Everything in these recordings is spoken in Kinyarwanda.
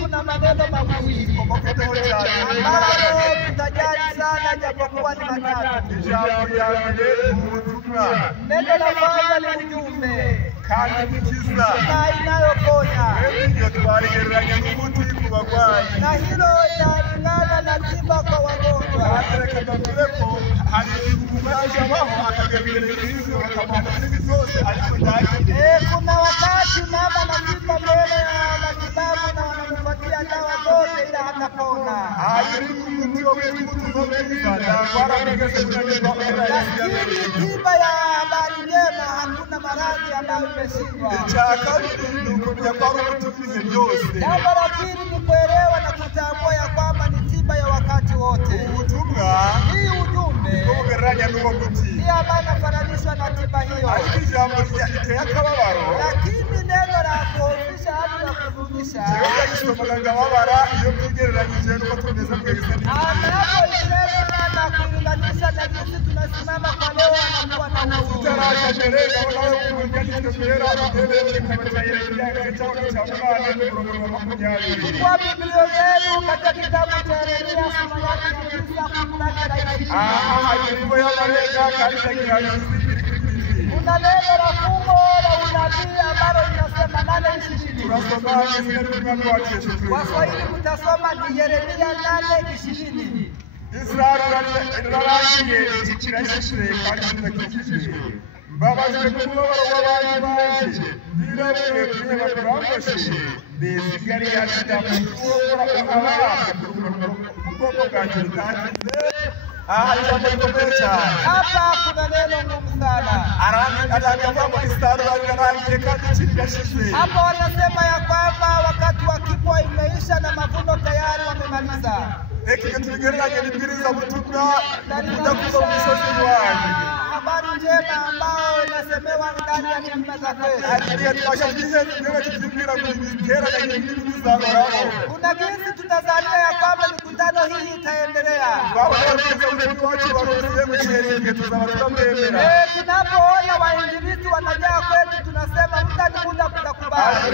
kuna maneno mawili ambayo tutajali sana japokuwa ni matatu. Neno la kwanza ni ujumbe na inayoponya, na hilo linalingana na tiba kwa wagonjwa. Kuna wakati mama anafika mbele ya matibabu na wanampatia dawa zote ila hatapona. Lakini tiba ya habari njema, hakuna maradhi ambayo imeshindwa. Jambo la pili ni kuelewa na kutambua ya kwamba ni tiba ya wakati wote. Hii ujumbe ndiyo ambayo inafananishwa na tiba hiyo. Lakini neno la kuhofisha hadi la kuhuzunisha anapoisema na kulinganisha na jinsi tunasimama kwa leo anakuwa na huzuni. Kwa Biblia yenu katika kitabu cha Yeremia sura ya 9 kuna neno la fungo la unabii ambalo linasema 8:20. Kwa Kiswahili mtasoma ni Yeremia 8:20. Babajwe kumubabaro w'abantu banje birabuye kureba kurangoshe besigari yatadamu kuokora uhabara kuko bwanje butagize hapa kuna neno ngumu sana. Hapa wanasema ya kwamba wakati wa kipwa imeisha na mavuno tayari wamemaliza. Habari njema ambayo inasemewa ndani ya nyumba za kwetu. Kuna jinsi tutazalia ya kwamba mikutano hii itaendelea. Tunapoona wainjilisti wanajaa kwetu tunasema muda ni muda kutakubali.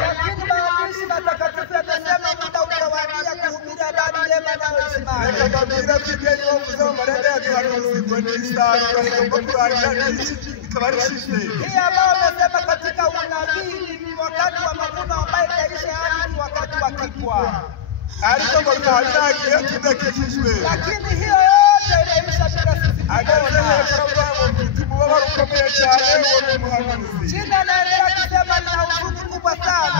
Lakini maandishi matakatifu yanasema muda utawadia kuhubiri habari njema inayosimama. Hii ambayo amesema katika unabii ni wakati wa mavuno ambayo itaisha hadi wakati wa kipwa. Lakini hiyo yote inaisha bila sisi kuona. Jina naendelea kusema nina huzuni kubwa sana.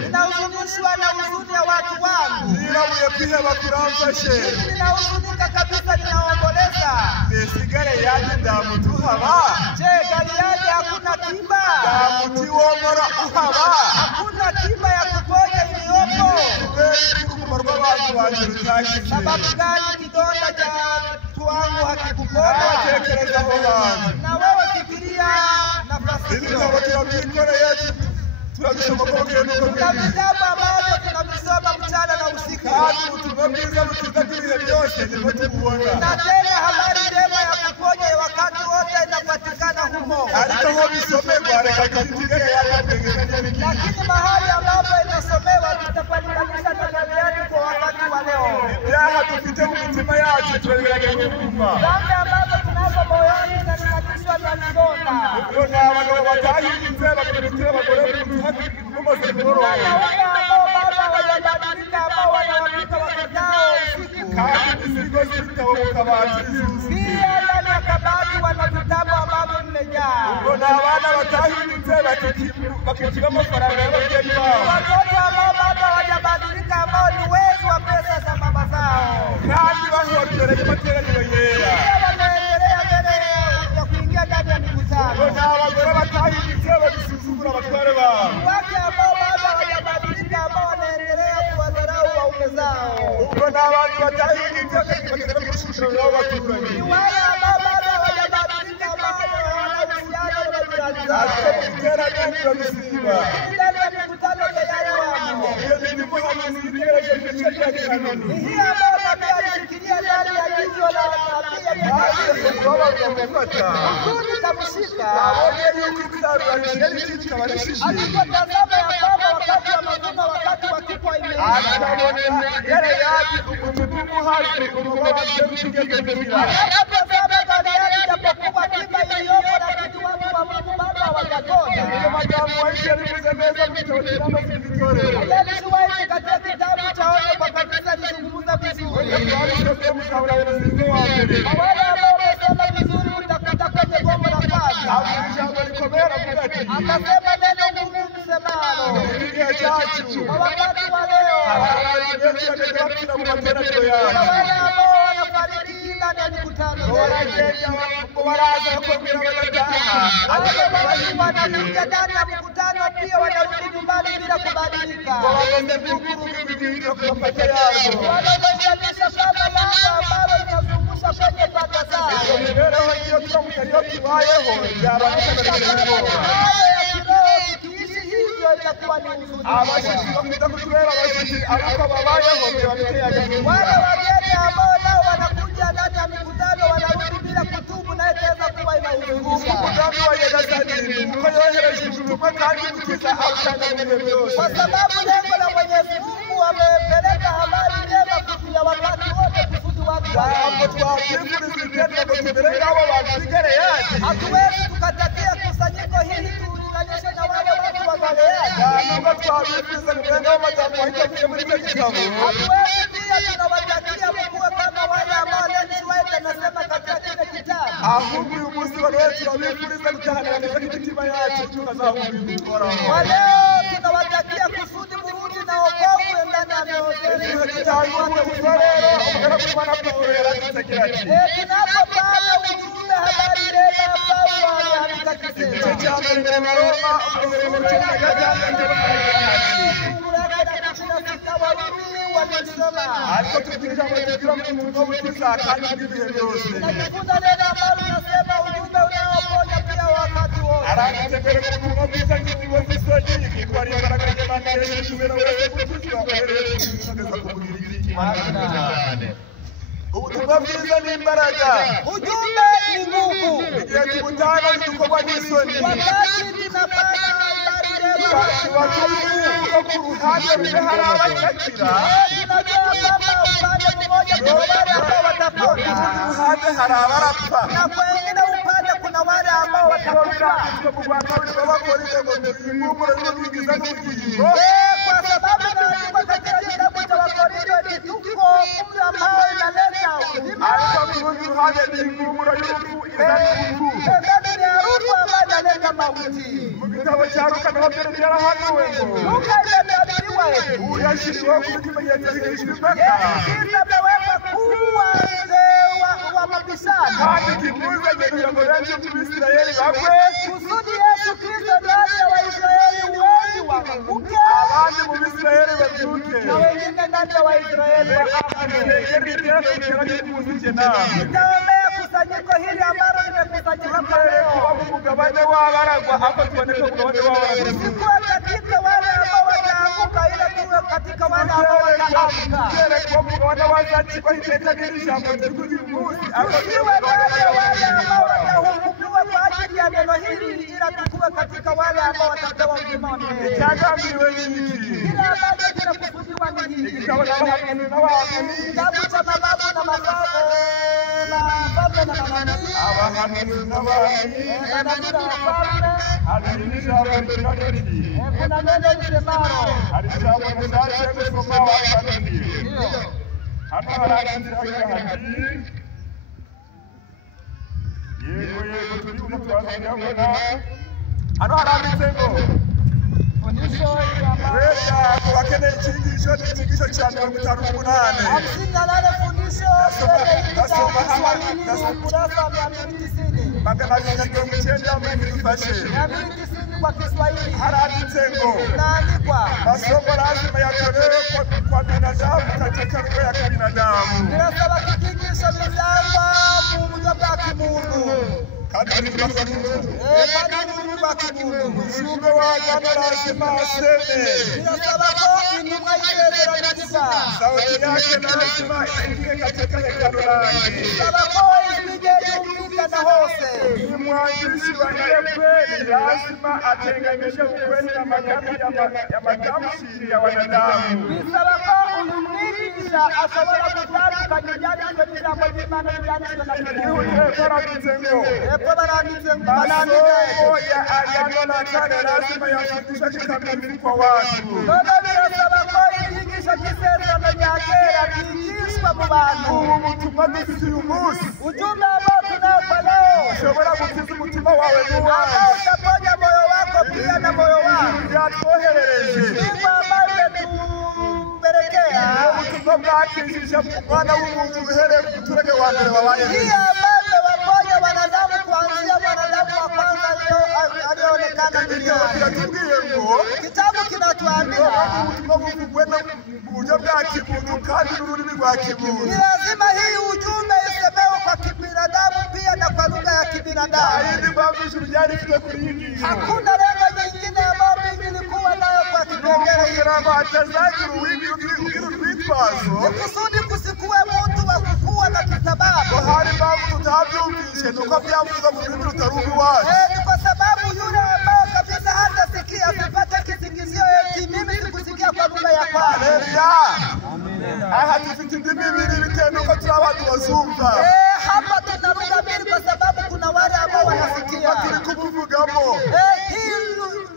Ninahuzunishwa na huzuni ya watu wangu. Ninahuzunika kabisa, ninaomboleza. Je, Galiadi hakuna tiba? Hakuna tiba ya kuponya iliyopo? Sababu gani kidonda cha watu wangu hakikupona? Na wewe fikiria nafasi hiyo. Kuna vitabu ambavyo tunavisoma mchana na usiku. Na tena habari njema ya kuponya wakati wote inapatikana humo. Lakini mahali ambapo inasomewa tutapatikana na Galiadi kwa wakati wa leo. Dhambi ambazo tunazo moyoni na zinatishwa na vidonda. Wale ambao bado hawajabadilika, ambao wanawapika wakatao usiku. Pia ndani ya kabati wana vitabu ambavyo vimejaa. Watoto ambao bado hawajabadilika, ambao ni wezi wa pesa za baba zao. Pia wanaendelea mbele ya kuingia ndani ya mikutano. abatware babo. Wake ambao bado hawajabadilika, ambao wanaendelea kuwadharau waume zao. Ubwo n'abandi batahindutse bakagenda kurushishira nabo baturanye. Ni wale ambao bado hawajabadilika, ambao hawana uhusiano na majirani zao. Kutera kandi babisiba. Ndani ya mikutano tayari wamo. Iyo ni muhamu zibikereje kuceka kanoni. Ni hii ambao nabii alifikiria ndani ya jicho la nabii Baba huzuni kamshika. abonye yuko itaru alisheri kikabarishije. Alipotazama ya kwamba wakati wa mavuno, wakati wa kipwa imeisha. Akabona yale yaji umudumu hafi umugaba cy'ukigendera. Alipotazama ndani yake japokuwa kiba iliyopo, lakini watu wa Mungu bado hawajatoka. Iyo magambo yasherize neza mutokera amasikitore. Yalishuwahi katika kitabu cha Onyo kwa kanisa lizungumza vizuri. Wale ambao wamesoma vizuri utakuta kwenye gombo la kwanza. Akasema neno ngumu msemalo. Kwa wakati wa leo. Kuna wale ambao wanafariki ndani ya mikutano. Wale wanakuja ndani ya mkutano pia wanarudi nyumbani bila kubadilika. Wanaonyesha kama lango ambalo linazungusha kwenye paka zao. Haya ya kiroho tukiishi hivyo itakuwa ni huzuni. Wale wageni ambao nao wanakuja ndani ya mikutano wanarudi bila kutubu, na itaweza kuwa inahuzunisha. Kwa sababu lengo la Mwenyezi Mungu amepeleka habari njema kufikia wakati wote kusudi watu hatuwezi tukatakia kusanyiko hili tulinganishe na wale watu wa Galeani. Hatuwezi pia tunawatakia mkuu kama wale ambao Ellen White anasema katika kile kitabu. Kwa leo tunawatakia kusudi murudi na wokovu ndani ya mioyo yetu. Tunapopata ujumbe habari njema Paulo aliandika akisema. Tunajifunza neno ambalo linasema ujumbe unaoponya pia wakati wote. Ubutumwa bwiza ni imbaraga. Ujumbe ni nguvu. Igihe tubutanga bidukorwa n'isoni. Wakati tunapata habari njema ko ku ruhande rumwe hari abashakira, tunajua kwamba upande mmoja kuna wale ambao watapona, ruhande hari abarapfa. na kwengine upande kuna wale ambao watakufa. Kwa sababu naandikwa katika kitabu cha Wakorintho eti tuko umri ambao inaleta uzima, pembeni ni harufu ambayo inaleta mauti. Luka imetabiriwa eti Yesu amewekwa kuwa mzee wa mabishano, kusudi Yesu Kristo ndani ya Waisraeli wengi waanguke na wengine ndani ya Waisraeli waache. Nitaombea kusanyiko hili ambalo limekusanyika hapa leo, tusikuwe katika wale ambao wataanguka, ila tuwe katika wale ambao wataamka. Tusiwe ndani ya wale ambao watahukumiwa kwa ajili ya neno hili, ila tukuwe katika wale ambao watapewa uzima wa milele. Kila ambacho kinakusudiwa ni hili. Kitabu cha mababu na mafalme na manabii, kuna neno lisemalo fundisho hili ambalo 58 fundisho ukurasa 290. kwa Kiswahili. Haranditsengo. Inaandikwa. Masomo lazima yatolewe kwa binadamu katika lugha ya kibinadamu. Birasaba kwigisha bizangwa mu buryo bwa kimuntu. Kandi birasaba ujumbe wa agano lazima aseme. Birasaba ko intumwa y'isezerano kuva. Sauti yake lazima iingie katika hekalu lake. Birasaba ko ijwi rye ryumvikana hose. Mwandishi wa kweli lazima atenganishe ukweli na matamshi ya wanadamu. Birasaba ko umwigisha ashobora gutandukanya ibyanditswe n'ijambo ry'Imana n'ibyanditswe na Kristo. Masomo ya agano la kale lazima yafundishwe kikamilifu kwa watu. Birasaba ko ibyigisho by'isezerano rya kera byigishwa mu bantu. Ubutumwa dufite uyu munsi Ujumbe ambao tunao leo ushobora gukiza umutima wawe n'uwawe. ambao utaponya moyo wako pia na moyo wangu. Byatwoherereje Mungu ambaye umetupelekea. ubutumwa bwakijije umwana w'umuntu uhereye ku muturage wa mbere wabaye. Hii ambaye waponya wanadamu kuanzia mwanadamu wa kwanza alionekana duniani. Kiratubwiye ngo Kitabu kinatuambia ubutumwa buvugwe mu buryo bwa kimuntu kandi n'ururimi rwa kimuntu. ni lazima hii ujumbe isemewe kwa kibinadamu pia na kwa lugha ya kibinadamu. Ayindi mpamvu ijuru ryari rifite kuriyigisha. Hakuna lengo nyingine ambayo mimi nilikuwa nayo kwa kipengele hiki. Kugira ngo hatazagira ugira urwitwazo. Ni kusudi kusikuwe mtu wa kukua na kisababu. Hari impamvu tutabyumvishe nuko byavuzwe mu rurimi rutari urw'iwacu. Ni kwa sababu yule ambao kabisa hatasikia asipate kisingizio eti mimi sikusikia kwa lugha ya kwanza. Haleluya. Aha dufite indimi ibiri bitewe nuko turi abantu bazumva. Hapa tuna lugha mbili kwa sababu kuna wale ambao wanasikia. Turi kubuvugamo. Hii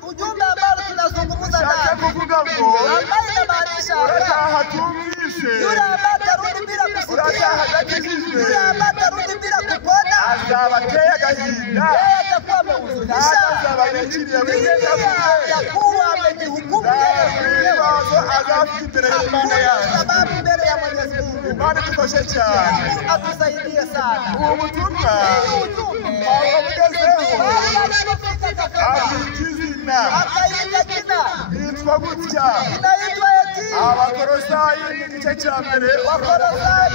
ujumbe ambao tunazungumza Shaka nao kuvuga ngo ambayo inamaanisha urataha tumvishe. yule ambaye atarudi bila kusikia, Urataha adakijijwe. yule ambaye atarudi bila kupona, Azaba ateye agahinda. atakuwa amehuzunisha, Azaba yiciriye wigenda atakuwa amejihukumu yeye mwenyewe. ibibazo azafite imbere y'Imana yacu. Sababu mbele ya Mwenyezi Mungu. Imana idufashe cyane. Mungu atusaidie sana. Ubu butumwa Ujumbe abugezeho akafika akitizina akaita jina yitwa gutya. inaitwa eti Abakolosayi igice cya mbere Wakolosai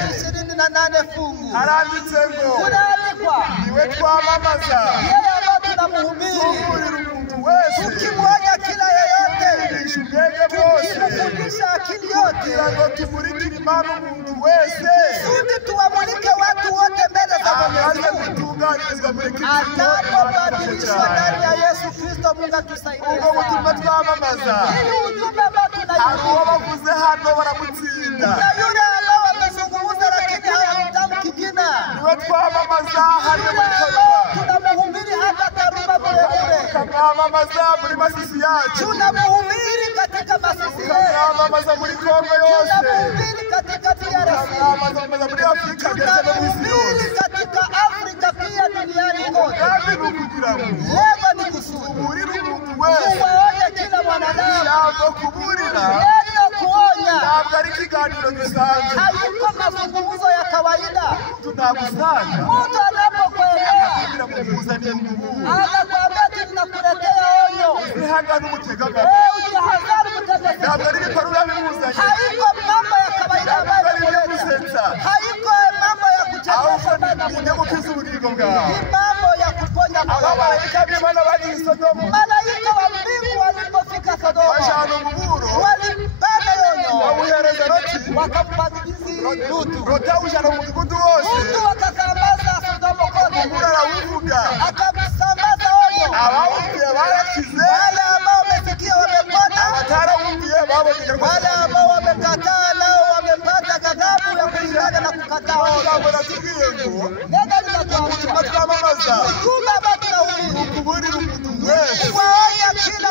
1:28 fungu. haranditse ngo Kunaandikwa niwe twamamaza yeye ambaye tunamhubiri tuburira umuntu wese tukimwonya kila yeyote, tukigisha ubwenge bwose tukimfundisha akili yote, kugira ngo tumurikire Imana umuntu wese kusudi tuwamulike watu wote mbele za amaze Mwenyezi Mungu gutunganirizwa muri Kristo. atakapobadilishwa ndani ya Yesu Kristo. Mungu atusaidie ubwo butumwa sana. twamamaza Hili ujumbe ambao hari uwo tunayuhubiri bavuze hano baramutsinda. na yule ambao wamezungumza lakini hawamtamki jina, Niwe twamamaza hano yule mu ambao bikorwa tunamhubiri hata Karuba Burebure, tukamwamamaza muri masisi yacu tunamhubiri katika masisi yetu, tukamwamamaza muri Kongo yose tunamhubiri katika DRC, tukamwamamaza muri Afurika ndetse no mu isi yose. tunamhubiri katika Afrika pia duniani kote. Kandi ni ukugira ngo Lengo ni kusudi uburire umuntu wese kuwaonya kila mwanadamu. ntabwo kuburira Neno kuonya ntabwo ari ikiganiro gisanzwe. hayuko mazungumzo ya kawaida. Tunagusanga Mtu anapokuendea kugira ngo umuzanire umuhungu anakuambia ati ninakuletea onyo, wihangane umutegama. ujihadhari Ntabwo mtendeke. ari ibikorwa bimuzanye, Haiko mambo ya kawaida ambayo ntabwo ari ibyo yakuleta, gusetsa, haiko mambo ya kuchekesha ahubwo ambayo ni ibyo yakuleta, gukiza ubugingo bwawe. ni mambo ya kuponya moyo wako. Abamarayika b'Imana bagiye i Sodomu Malaika wa mbingu walipofika Sodoma bajana umuburo walipanda onyo, bawuhereza Loti. wakamkabidhi Lutu. Loti awujana mu mudugudu wose, Lutu akasambaza Sodoma kote, umuburo arawuvuga. akamsambaza onyo. Abawumviye barakize, Wale ambao wamesikia wamepona, abatarawumviye babonye wale ambao wamekataa nao wamepata ghadhabu ya kulingana na kukataa onyo. ijambo ratubwiye ngo Neno linatuambia twamamaza ujumbe ambao tunahubiri kuburira umuntu wese. kuwaonya kila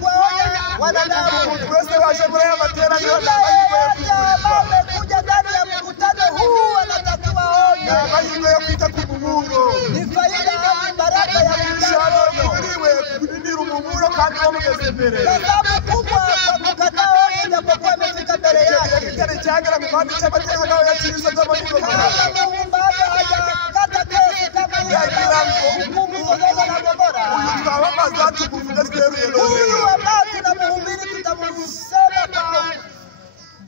kuwaonya wanadamu, Umuntu wese waje muri aya materaniro kila yeyote ambao amekuja ndani ya mkutano huu anatakiwa ni onyo. amahirwe yo kwita ku muburo. Ni faida au baraka ya Ijambo mkutano onyo. kuriwe kuninira umuburo kandi wamugeze imbere. Sababu kubwa kwa kukataa onyo japokuwa amefika mbele yake. Kitari cyagera mu bandi cy'amateka nawe yakiri Sodomu n'Igomora. Kama Mungu bado hajakata kesi kama hiyo ambayo hukumu Sodoma na Gomora. Uyu twamamaza azatukuvuga tweruye none. Huyu ambao tunamhubiri tutamsema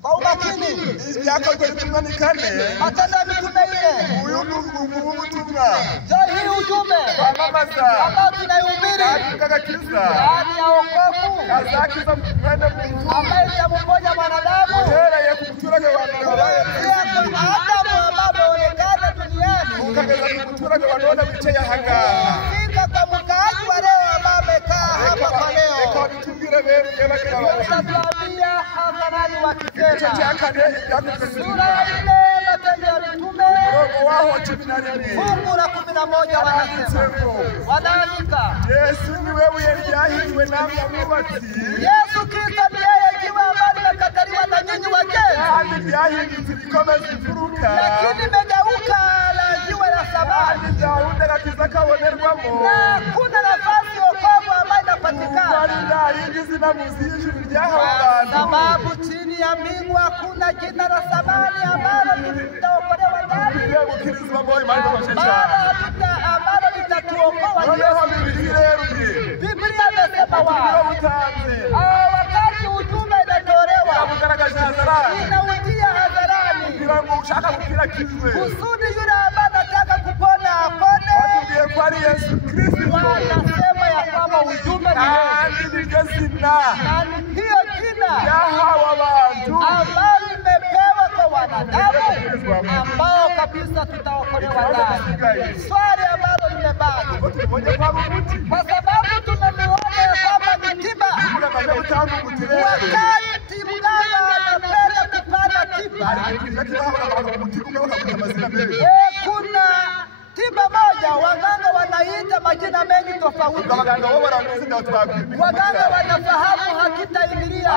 kwa umakini. Ibyakozwe bitumwa ni kane. Matendo ya Mitume 4. Uyu ni ubutumwa. Hii ujumbe Kwamamaza ambao tunaihubiri tukagakiza ndani ya wokovu kazakiza mwene muntu ambaye itamponya mwanadamu uhereye ku muturage wa mbere wabaye Adamu ambaye ameonekana duniani ukageza ku muturage wa none wicaye ahangaha. fika kwa mkaaji wa leo ambaye amekaa hapa kwa leo. Reka bitubwire bene y'abagira Tutatuambia hadharani wakisema cyakane ibyakozwe sura ya 4 Matendo ya Mitume waho 11 fungu la 11 wanasema, wanaandika Yesu niwe buye ryahiriwe namwe abubatsi Yesu Kristo ni yeye jiwe ambalo limekataliwa na nyinyi wajenzi, kandi ryahindutse ibikomeza imfuruka lakini imegeuka la jiwe la thamani, gahunda gakiza kabonerwamo na kuna nafasi wokovu ambayo inapatikana, ari ndahindi zina muzi y'ijuru ryahawe abantu sababu chini ya mbingu hakuna jina la thamani ambalo litaokolewa ndani, gukirizwa ngo imana bashesha ambalo litatuokoa. Biblia imesema wakati ujumbe inatolewa inautia hadharani kusudi yule ambaye anataka kupona apone. Wanasema ya kwamba ujumbe ni hiyo jina ambalo limepewa kwa wanadamu ambao kabisa tutaokolewa ndani. Swali ambalo limebaki, kwa sababu tumeliona ya kwamba ni tiba. Wakati mganga anapenda kupata tiba, kuna tiba moja waganga wanaita majina mengi tofauti. Waganga wanafahamu hakitaingilia,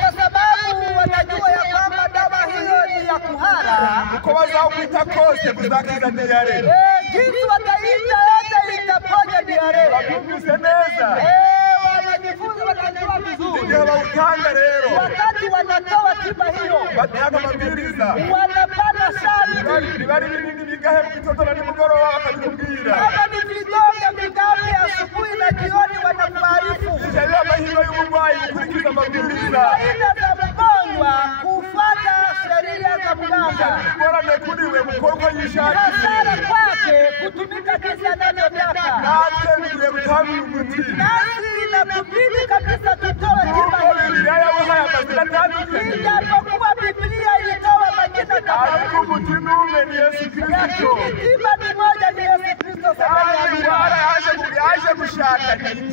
kwa sababu wanajua ya kwamba dawa hiyo ni ya kuhara. Jinsi wataita yote itaponya diare. Wanajifunza, wanajua vizuri. Wakati wanatoa tiba hiyo wanapata sharti kama ni vidonge vingapi asubuhi na jioni, wanakuarifu faida za mgonjwa kufuata sheria za mganga, hasara kwake kutumika jinsi anavyotaka. Nasi inatubidi kabisa tutoe tiba hii, ijapokuwa Biblia ilitoa majina tofauti, lakini tiba ni moja, ni Yesu Kristo. Lakini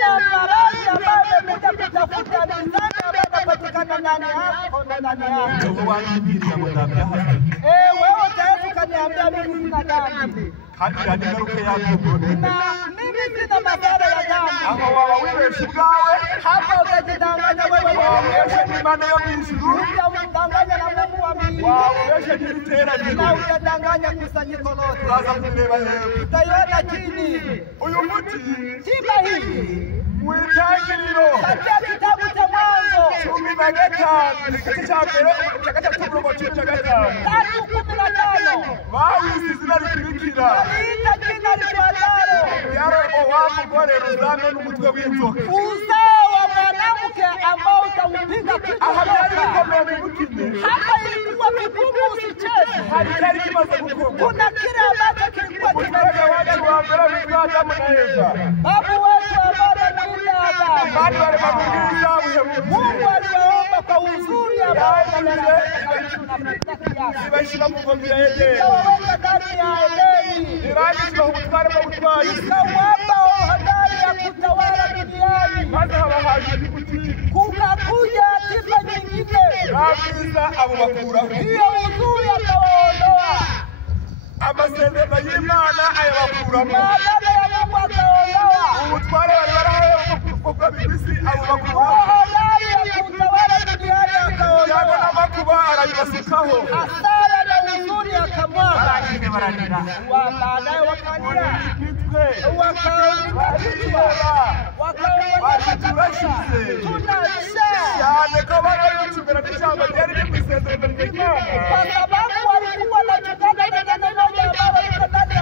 na maradhi ambayo amekuja kutafuta mizani ambayo inapatikana ndani yako na ndani yako. Wewe utaweza ukaniambia mimi sina dhambi na mimi sina madhara ya dhambi. Hapa utajidanganya wewe utamdanganya na Mungu wa mbinguni na utadanganya kusanyiko lote. Tutaiona chini tiba hii katika kitabu cha Mwanzo 3:15. Waliita jina lifuatalo uzao wa mwanamke ambao utampiga kichwa. Hapa ilikuwa vigumu usicheze. Kuna kile ambacho kilikuwa kimetokea. Babu wetu ambao anamuita Adamu, Mungu aliwaomba kwa uzuri ambao unapita kiasi, ikawaweka ndani ya Edeni, ikawapa hodari ya kutawala duniani. Kukakuja tiba nyingine, hiyo uzuri akawaondoa, amasezerano y'Imana ayabakuramo, maagano ya Mungu akaondoa, ubutware bari barahawe kuvuga bibisi abubakuramo, hodari ya kutawala duniani akaondoa, n'amakuba arabibasukaho, hasara na uzuri akamwaga. Baadaye wakalia, wakaunga kichwa, wakaongeza kabisa, tunasha kwa sababu walikuwa wanachukana na neno moja ambalo liko ndani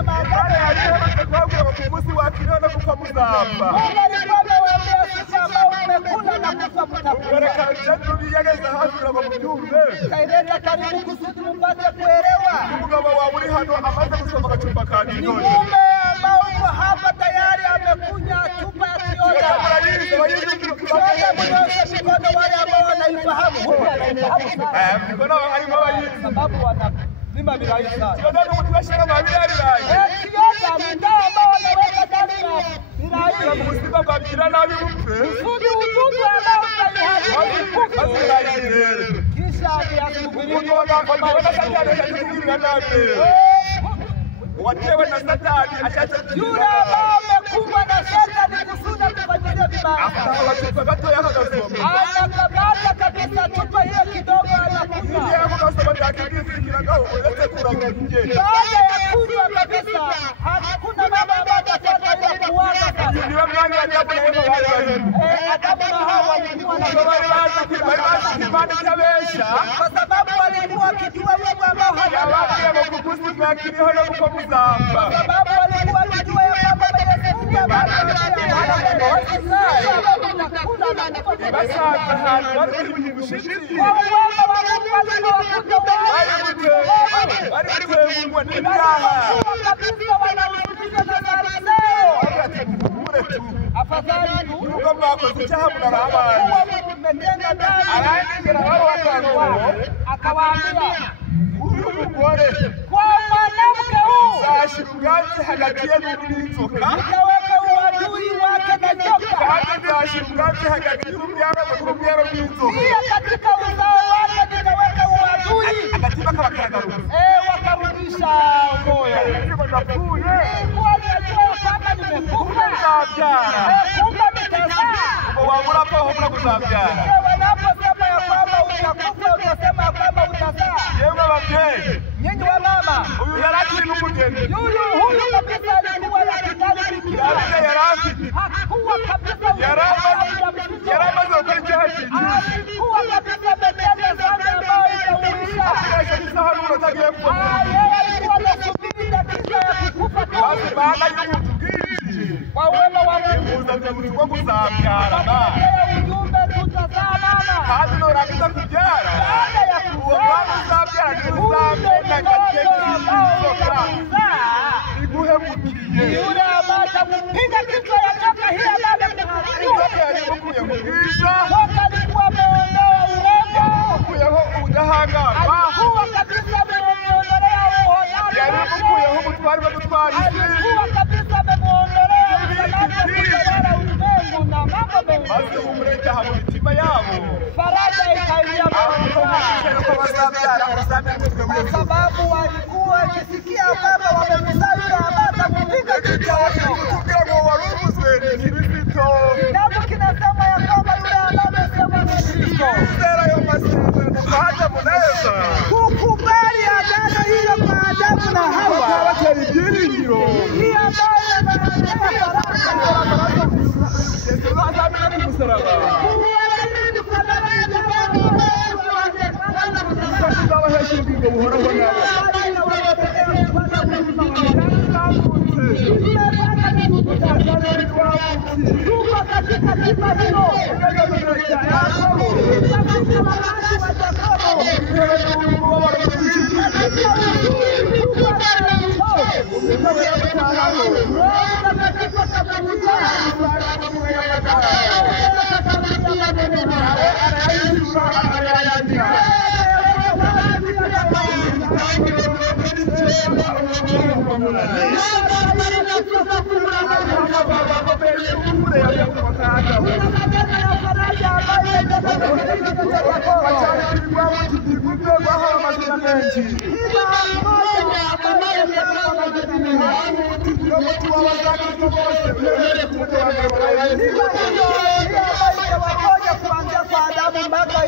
muzapfa. Mungu alikuwa amewaambia siku ambao mmekula na kufa mtakufa. Reka nje tubiyageze hafi kugira ngo mubyumve. Kaileta karibu kusudi mpate kuelewa. Umugabo wawe uri hano amaze gusoma agacupa ka Ni Kinoni. mume ambao uko hapa tayari amekunywa chupa ya kioda. Sote mnyoshe mikono wale ambao wanaifahamu. Huyu anaifahamu sana. Mikono harimo abayizi. Sababu wanalima virai sana. Kioda ni umuti bashira mu birari. Kioda ni dawa ambao wanaweka ndani ya virai. Ubuzima bwagira nabi bupfe. Kusudi utundu ambao utaiharibu. Kisha viasubiria watewe na Satani ashaje yule ambao amekuwa na Shetani kusudi kufanyilia vibaya. Akawachupa gato yakasoma. Anakabata kabisa chupa hiyo kidogo anakunywa. Yeye akasoma dakika kiragao ulete kurangije. Baada ya kunywa kabisa hakuna mambo ambayo atafanya ila kuwaza sasa. Ndio mgani ajabu na hivyo wale. Adamu na Hawa walikuwa na kibanda cha besha. kwa sababu walikuwa wakijua Mungu ambao Yawaambia kukusi na kiliho na kukomuzamba. kwa sababu walikuwa wakijua ya kwamba Mwenyezi Mungu Basaza hali bari kushiti. afadhali tu Nuko mwakoze icyaha munarabaye. umetenda ndani Arangera wao wakango akawaambia uyu mugore kwa mwanamke huu zashiruganze hagati ye n'inzoka nitaweka uadui wake na nyoka kandi zashiruganze hagati y'urubyaro rw'inzoka pia katika uzao wake nitaweka uadui agatima kabakagaruka wakarudisha moyo niko ndapfuye nilikuwa najua kwamba nimekufa nzabyara kumbe nitazaa ubwo wabura ko hobura kuzabyara wanaposema ya kwamba utakufa utasema ya kwamba utazaa. yewe ababyeyi Nyinyi wa mama uyu yarakiri n'umugeni huyu kabisa alikuwa na kitali bikira yarafite hakuwa kabisa yaramaze gukora icyaha kinini alikuwa kabisa ametenda dhambi ambayo itauisha. isaha n'umunota agiye kuva Yeye alikuwa anasubiri dakika ya kukufa tu basi baada y'umuntu bwinshi kwa wema wa Mungu. uzanye bwo kuzabyara Yeye ujumbe tutazaa mama kandi nurangiza kubyara baada ya uwo mwana kuzaa uzabyara ntuzamenya gace k'inzoka iguhemukiye yule ambaye atakupiga kichwa ya nyoka hii ambaye inzoka yari imukuye mu bwiza nyoka alikuwa ameondoa urembo, imukuyeho ubudahangarwa alikuwa kabisa amemuondolea uhodari yari wake, imukuyeho ubutwari bwo gutwara isi alikuwa kabisa amemuondolea usalama kutawala ulimwengu na mambo maze mengi. umuretaha mu mitima yabo Faraja ikaingia moyoni mwao ko bazabyara kwa sababu walikuwa wakisikia kwamba wamemzaa yule ambaye atakupiga kichwa hicho. kugira ngo warumuzwe ni Kristo Kitabu kinasema ya kwamba yule ambaye amesema ni Kristo. Sera yo masezerano kwa Adamu na Eva Kukubali agano hilo kwa Adamu na Hawa. batera ibyiringiro Hii ambayo inaletea baraka. Yesu azamira ku musaraba uzabahesha ubugingo buhoraho nabo Tuko katika sifa hilo.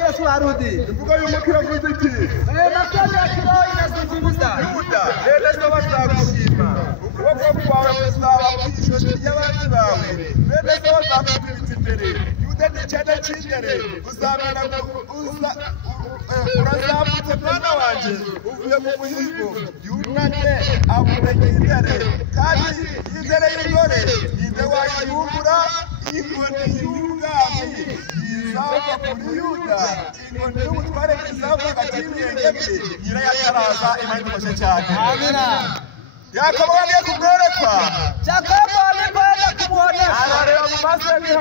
Yesu arudi. Mvuga y'umukiro avuze iki Nasema ya kiroho inazungumza. Yuda bene so bazagushima ukuboko kwawe kuzaba kw'ijoro ry'abanzi bawe bene so bazakubita imbere Yuda ni icyana cy'imbere uzamera urazamutse mwana wanjye uvuye mu muhigo yunamye amumenye imbere kandi yizere y'ingore ninde wayibura inkoni y'ubwami yizava kuri Yuda inkoni y'ubutware yizava hagati y'ibirenge bye nyirayataraza Imana idufashe cyane amina. Yakobo agiye kumwerekwa Yakobo alipoenda kumuona arareba mu maso ye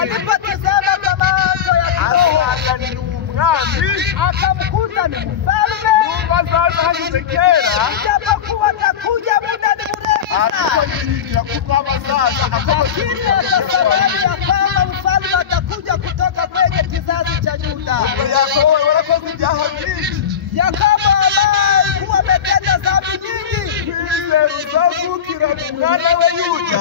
alipotazama kwa macho ya kiroho ni umwami akamkuta ni mfalme numva zaza hashize kera ijapokuwa atakuja muda ni mrefu ariko yiringira kuko abazaza lakini akasamani ya kwamba mfalme atakuja kutoka kwenye kizazi cha Yuda. Yakobo warakoze ibyaha byinshi Yakobo ambaye alikuwa ametenda dhambi nyingi uzavukira mu mwana we Yuda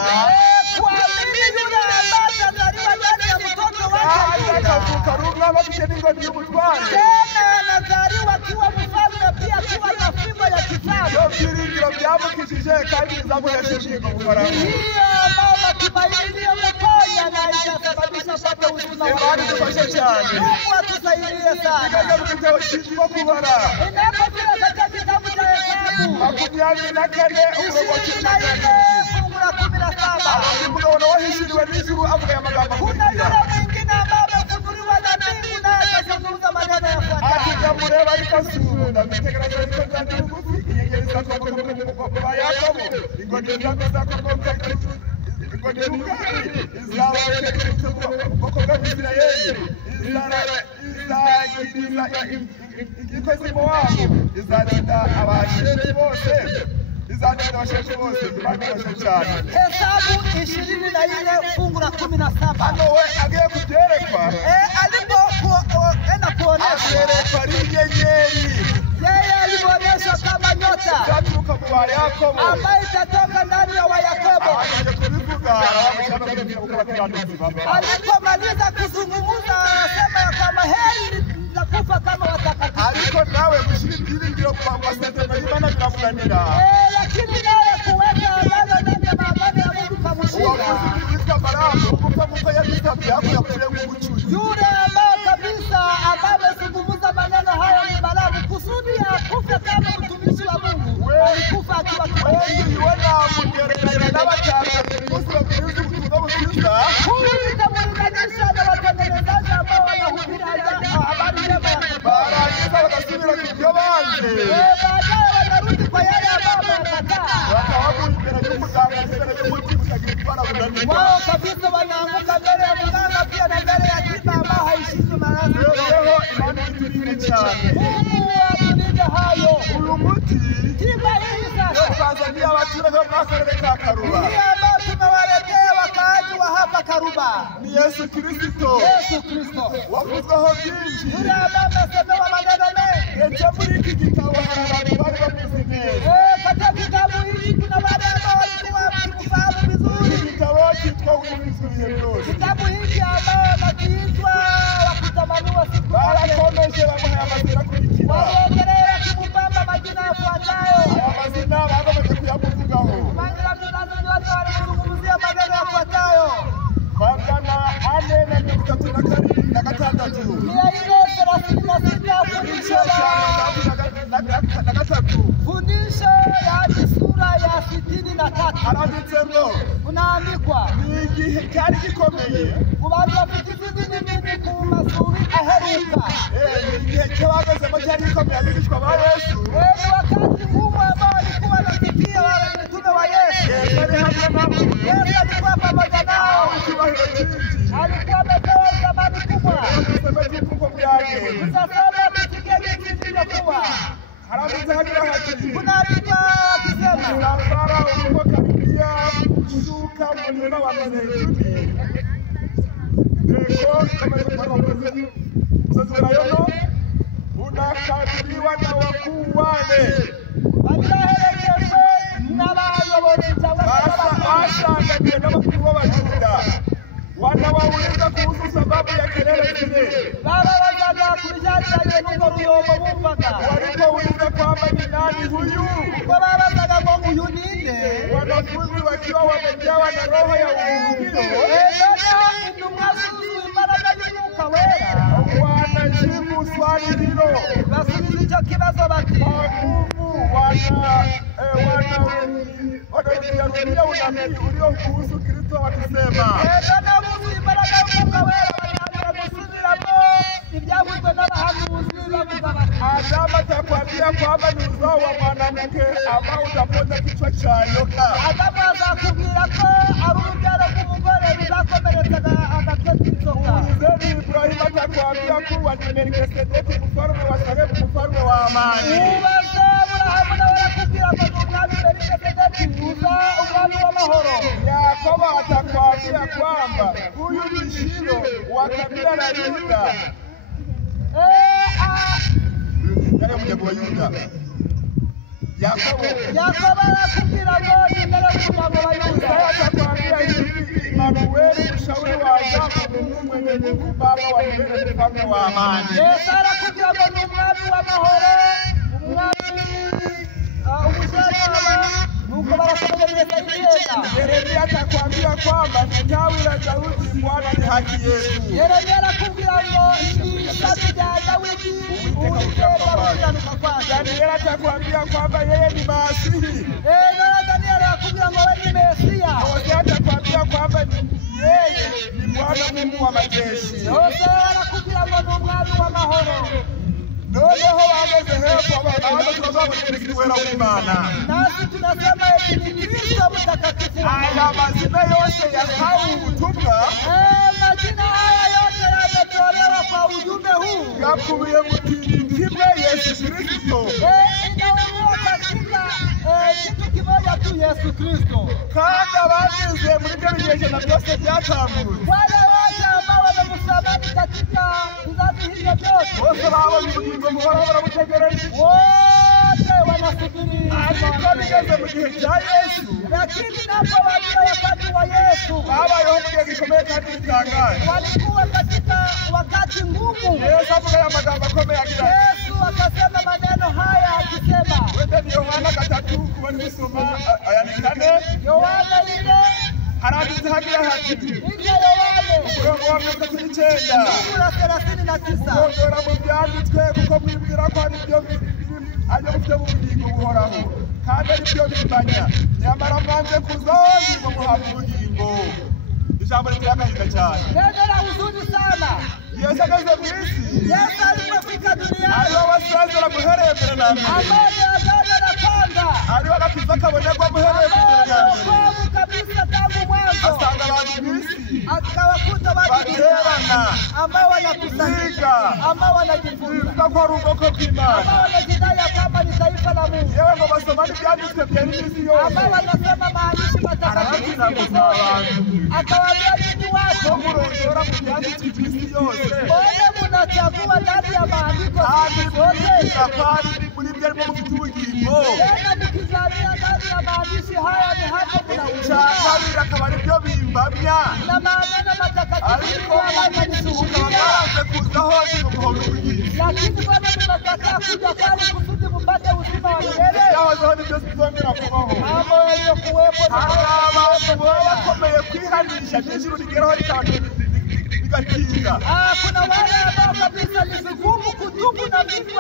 kuamini yule ambaye atazaliwa ndani ya mtoto wake akavuka ari umwami afite n'ingoni y'ubutware tena anazaliwa akiwa mfalme pia akiwa na fimbo ya kifalme. ibyo byiringiro byamukijije kandi bizamuhesha ubugingo buhoraho Hiyo ambayo matumaini iliyomuponya na ikasababisha apate uzima wa Imana idufashe cyane Mungu atusaidie sana. ikaja mu gitabo cyitwa kubara Inapofika katika kitabu cha Hesabu 24 umurongo 14 fungu la 17 umugabo wahishuriwe n'ijuru avuga aya magambo kuna yule mwingine ambaye amefunuliwa na mbingu naye akazungumza maneno yafuatayo. akijamureba ariko asubunda bitegereza ariko byandi bugufi inyenyeri zakomoka mu Yakobo ingoni zakomoka ingoni y'ubwami izabasheketse mu bwoko bw'Abisirayeli izagiriza ikoze mu wabo izarinda abasheki bose izagenda abasheki bose ibadufashe cyane. Hesabu 24 fungu la 17 hano we agiye kuterekwa alipoenda kuonesha aterekwa ari inyenyeri yeye alionyeshwa kama nyota zaturuka mu ba Yakobo ambayo itatoka ndani ya Yakobo. aje kubivuga Alipomaliza kuzungumza anasema ya kwamba heri nitakufa kama watakatifu. ariko nawe gushyira ibyiringiro ku masezerano y'Imana biramunanira Lakini naye kuweka agano ndani ya maagano ya Mungu kamushinda. uwavuze witwa Balamu kuko muko yabitabye yako yapfuye mu bucuzi Yule ambaye kabisa ambaye amezungumza maneno hayo ni Balamu kusudi akufe kama mtumishi wa Mungu. Alikufa akiwa kiwete. iwe namugereranya n'abatambyi bose babwiriza ubutumwa bwiza Huyu nitamlinganisha na watengenezaji ambao wanahubiri habari njema ya Mungu. barangiza bagasubira ku byo banze Baadaye wanarudi kwa yale ambayo wamekataa. bakabagura imbere y'umuganga imbere y'umutima ukagira itwara bunanirwa Wao kabisa wanaanguka mbele ya mganga pia na mbele ya tiba ambao haishiki maradhi. rero Imana iturinde cyane Mungu atulinde hayo. uyu muti Tiba hii sasa Tanzania abaturage bo mu karere ka Karuba hii ambayo tumewaletea wakaaji wa hapa Karuba ni Yesu Kristo Yesu Kristo, wavuzweho byinshi yule ambaye amesemewa maneno mengi. ndetse muri iki gitabo hari abantu bari bamuzi neza Katika kitabu hiki kuna wale ambao walikuwa wakifahamu vizuri. igitabo cyitwa Wimizwe ibihe byose Kitabu hiki ambao nakiitwa wakutamaniwa siku barakomeje bamuhaye amazina akurikira waongelea kimupamba majina yafuatayo. aya mazina bagomeje kuyamuvugaho Mangira mzazi wote walimzungumzia maneno yafuatayo. magana ane na mirongo itatu na gatandatu 436 fundisho na gatatu yaani sura ya 63 haranditsemo unaandikwa ni igihe cyari gikomeye ku bantu bafite idini nini ku masuri aheruka. ni igihe cyabagezemo cyari gikomeye abigishwa ba Yesu Ni wakati ngumu ambao walikuwa wanafikia wale mitume wa Yesu. yari hamwe nabo Yesu alikuwa pamoja nao, icyubahiro cyinshi alikuwa amepewa thamani kubwa. ubuzima bw'uko byagenze Sasa tusikie jinsi ilivyokuwa. haranditse hagira hati Kunaandikwa akisema safara uko karibia kushuka mlima wa Mizeituni ndeko kama ilivyokuwa mzazi wa Yono unakabiliwa na wakuu wane waliherekejwe n'abayobozi cyangwa basanganye n'abakuru b'Abayuda wanawauliza kuhusu sababu ya kelele zile bababazaga ku bijyanye n'ubwo ruyombo bumvaga. walipouliza kwamba ni nani huyu Ubwo babazaga ngo uyu ninde, wanafunzi wakiwa wamejawa na roho ya uvuvio noneho intumwa zuzuye imbaraga y'umwuka wera wanajibu swali hilo basubiza icyo kibazo bati kwa nguvu wanarudia unabii uliokuhusu Kristo wakisema Adamu atakwambia kwamba ni uzao wa mwanamke ambao utaponda kichwa cha nyoka. Adamu azakubwira ko ari urubyaro rw'umugore ruzakomeretsa agatwe k'inzoka. Uzeni Ibrahimu atakwambia kuwa ni Melkisedeki mfalme wa Salemu mfalme wa amani. Ubaze Aburahamu nawe arakubwira ko ni umwami Melkisedeki umwami w'amahoro. Yakobo atakwambia kwamba huyu ni Shilo wa kabila la Yuda. Yale mjambo wa Yuda. Yakobo arakubwira ngo ni mjambo wa Yuda. Atakwambia hivi Emanueli mshauri wa ajabu mwenye nguvu baba wa mbele mfalme wa amani. Arakubwira ngo ni umwami w'amahoro umwami umujyanama nuko barakomeza Isirayeli. Yeremia atakwambia kwamba tawi la Daudi Bwana ni haki yetu. Yeremia arakubwira ngo ishami rya Dawidi Uwiteka gukiranuka kwake. Danieli atakwambia kwamba yeye ni Masihi. Danieli arakubwira ngo we ni Mesia. Hosea atakwambia kwamba yeye ni Bwana Mungu wa majeshi. Hosea arakubwira ngo ni umwami w'amahoro. Noneho wageze hepfo abantu tukavuga ni Kristo wera w'Imana. Nasi tunasema ni Kristo mtakatifu. Aya mazina yose yahawe ubutumwa. Majina haya yote yametolewa kwa ujumbe huu. Yakubiye mu kimwe Yesu Kristo. Inaonekana katika kitu kimoja tu Yesu Kristo. Kandi abagize muri byo binyejana byose byatambutse. Wale wote ambao wamemsamani katika vizazi hivyo vyote. Bose babonye ubugingo buhoraho barabutegereje. Wote wanasubiri. Ariko bigeze mu gihe cya Yesu. Lakini napo wajia wakati wa Yesu. Babayeho mu gihe gikomeye kandi gitangaje. Walikuwa katika wakati ngumu. Yesu avuga aya magambo akomeye agira. Yesu akasema maneno haya akisema. Wende Yohana 3 kubona gusoma ayandikane. Yohana ile haranditse hagira hati. Inge Yohana. Umurongo wa 39. Sura 39. Mu byanditswe kuko mwibwira ko ari byo ajya gufite ubugingo buhoraho kandi ari byo bimanya nyamara mwanze kuzongi ngo muhabwe ubugingo. Ijambo ritagahinda cyane. Neno la huzuni sana. Yesu ageze mu isi. Yesu alipofika duniani. Aliwa wasazira muhereye mbere na mbere. Amani agano la kwanza. Aliwa gakiza kabonerwa muhereye mbere na mbere. Wokovu kabisa tangu mwanzo. Asanga abantu mwisi. Akawakuta watu baterana ambao wanakusanyika ambao wanajifunza kwa ubwoko bw'Imana ambao wanajidai kama ni taifa la Mungu. Yewe ngo basoma ibyanditswe bya Yesu yose ambao wanasema maandishi matakatifu. Akawaambia nyinyi watu murondora mu byanditswe by'isi yose. Mbona mnachagua ndani ya maandiko yote kandi muri byo arimo mufite ubugingo. Tena mkizania ndani ya maandishi haya ni hapo mnauchaka akaba ari byo bimbamya na maneno matakatifu wanashuhudia kuzaho n'ubuhoro bw'Imana. Lakini bwana tunataka kuja pale kusudi mpate uzima wa milele. Yaho nibyo tuzongera kubaho. Mambo yaliyokuwepo na abantu bakomeye kwihanisha n'ijuru rigeraho rigatinda. Kuna wale ambao kabisa ni vigumu kutubu na vitu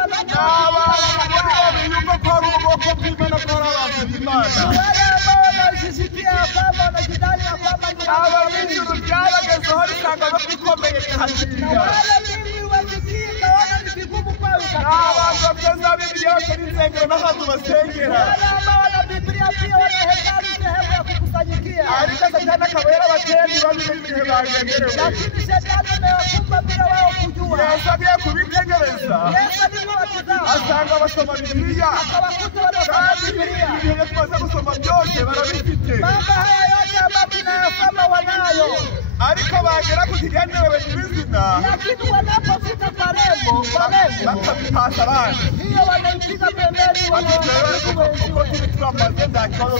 yuko kwa ubwoko bw'Imana kwa abantu b'Imana. Wale ambao wanajisikia kwamba wanajidai kwamba ni ab'ijuru byaragezeho risanga bakomeye cyane. Wale mimi wajitie kaona ni vigumu kwao. Abantu bafite Biblia yose n'insengero n'ahantu basengera. Wale ambao wana Biblia pia wana hekalu sehemu ya kukusanyikia. Ariko Satani akaba yarabateye babiri mu gihe bagenderewe. Lakini Shetani amewakumba bila wao kujua. Yesu agiye kubitegereza. Yesu aliwatazama. Asanga basoma Biblia. Akawakuta wanasoma Biblia. Ibyo tumaze gusoma byose barabifite. Mambo haya yote ambayo tunayasoma wanayo. Ariko bagera ku kigenewe bizina. Lakini wanapofika kwa lengo, bakabipasa abandi. hiyo wanaipiga pembeni uko turamaze ndakoro.